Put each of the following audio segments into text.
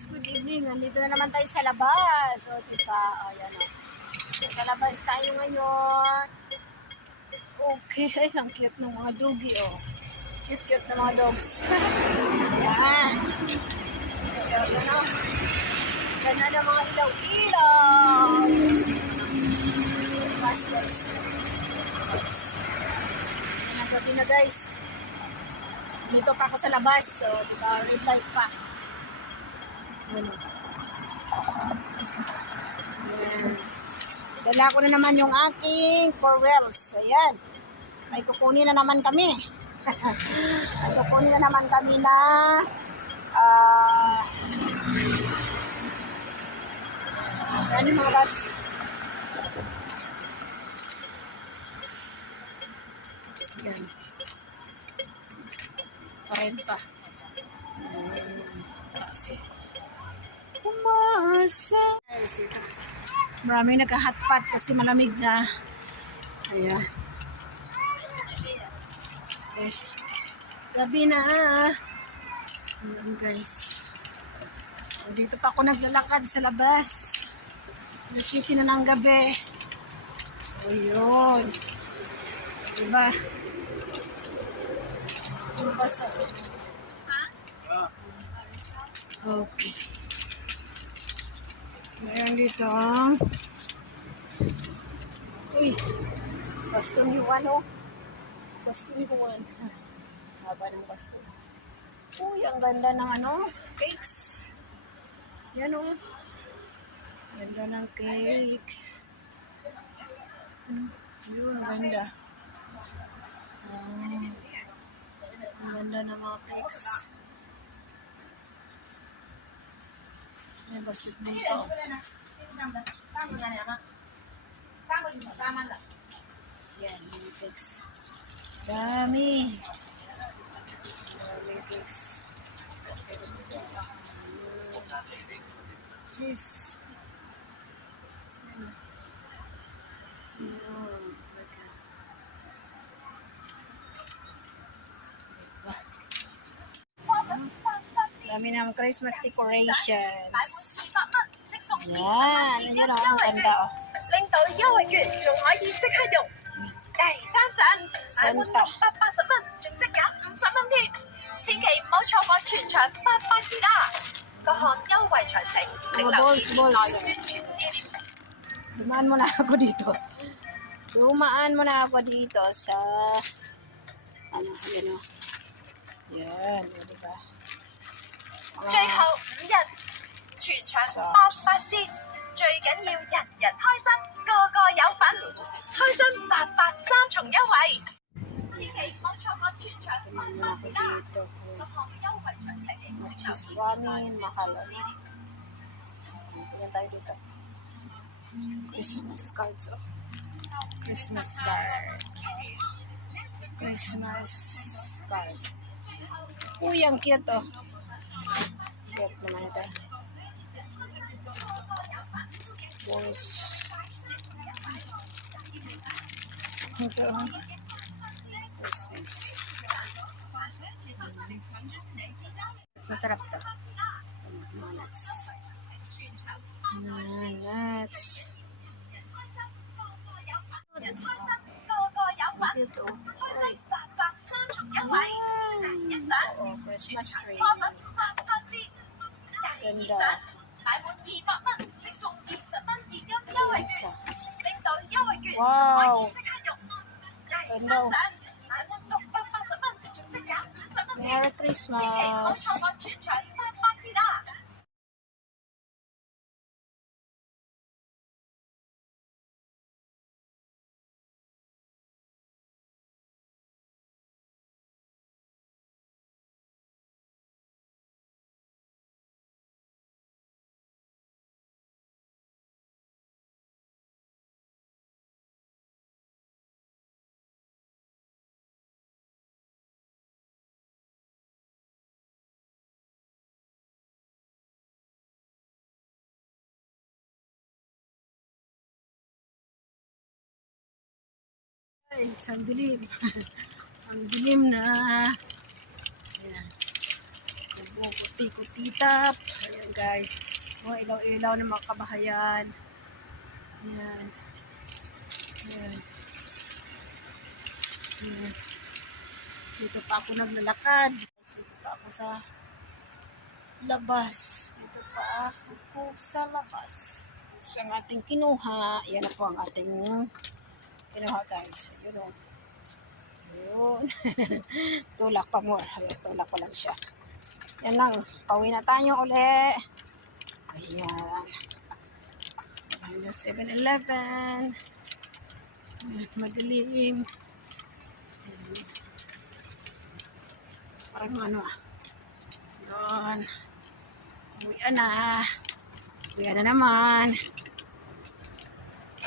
guys, good evening. Nandito na naman tayo sa labas. O, diba? O, yan o. Sa labas tayo ngayon. Okay, ang cute ng mga doggy, o. Cute ng mga dogs. Yan. Ganda, o. Ganda ng mga ilaw-ilaw. Yes, guys. Yes. Nagabi na, guys. Dito pa ako sa labas. So, diba? Red light pa. Ayan. Dala ko na naman yung aking 4 wheels. Ayan. May kukunin na naman kami. May kukunin na naman kami na ano yung mga bus. Ayan. Parin pa. Kasi umasa. Maraming nagka-hotpot kasi malamig na. Ayan. Okay. Gabi na. Ayan guys. Dito pa ako naglalakad sa labas. Alas 7 na ng gabi. Ayun. Diba? Basa. Okay. Ayan dito. Uy. Baston yung ano. Baston yung one. Haba ng baston. Uy, ang ganda ng ano. Cakes. Yan o. Ganda ng cakes. Yun, ganda. Ang ganda ng mga cakes. May basketball pa. Yan, yung cakes. Dami. Dami cakes. Cheese. Dami ng Christmas decorations. Yan, yun ang ganda oh. 領到優惠券仲可以即刻用，30買滿680蚊，仲即減50蚊添，千祈唔好錯過全場800折啊！各項優惠詳情，請留意店內宣傳資料。 Dumaan muna ako dito. Dumaan muna ako dito sa ano, yan o. Yan, diba? 最後5日，全場800折，最緊要人人開心，個個有份，開心883重優惠，千祈唔好錯過全場800折啦！各項優惠詳情，請留意店內宣傳資料。 Tingnan tayo dito. Christmas cards oh. Christmas card. Christmas card. Uy, ang cute oh. Cute naman ito. Balls. Ito oh. Christmas. Masarap to. Mga nuts. Nuts. Ito. Oh, Christmas tree. Ganda. Wow. Ganda. Merry Christmas. Ay, ang dilim. Ang dilim na. Ayan. Kuti-kutitap. Ayan guys. Mga ilaw-ilaw ng mga kabahayan. Ayan. Ayan. Ayan. Dito pa ako naglalakad. Dito pa ako sa labas. Dito pa ako sa labas. Sa ating kinuha. Yan na po ang ating kinuha guys. Yun o. Yun. Tulak pa mo. Tulak pa lang siya. Yan lang. Pauwi na tayo uli. Ayan. Ayan 7-Eleven. Madilim. Ayan. Parang ano ah. Yun. Uwian na. Uwian na naman.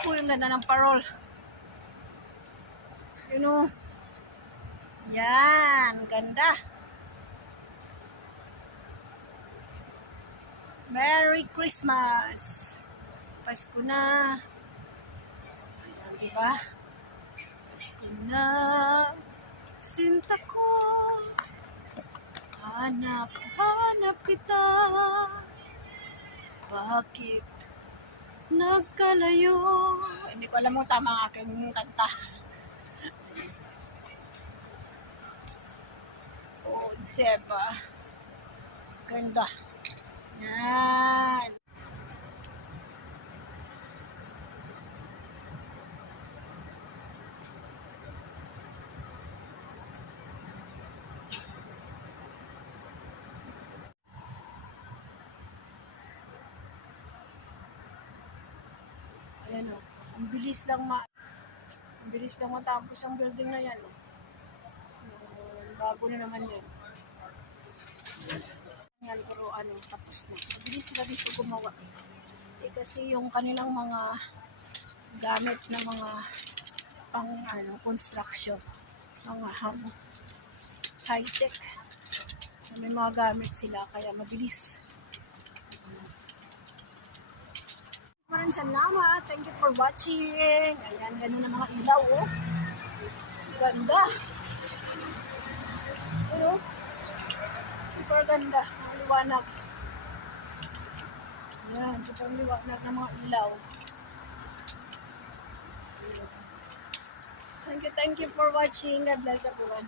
Uy, ang ganda ng parol. Yun o. Yan. Ganda. Merry Christmas. Pasko na. Ayan, diba? Pasko na. Sinta ko. Hanap kita. Bakit nagkalayo? Hindi ko alam mo tama ang aking kanta. Oh, diba? Ganda. Yan. Ayan o. Ang bilis lang matapos ang building na yan. Bago na naman yan. Yan, pero tapos na. Mabilis sila dito gumawa. Kasi yung kanilang mga gamit na mga pang construction. Mga high-tech. May mga gamit sila, kaya mabilis. Maraming salamat. Thank you for watching. Ayan, ganun ang mga ilaw, oh. Ganda. Oh. Super ganda. Ang liwanag. Ayan, super liwanag ng mga ilaw. Thank you for watching. God bless everyone.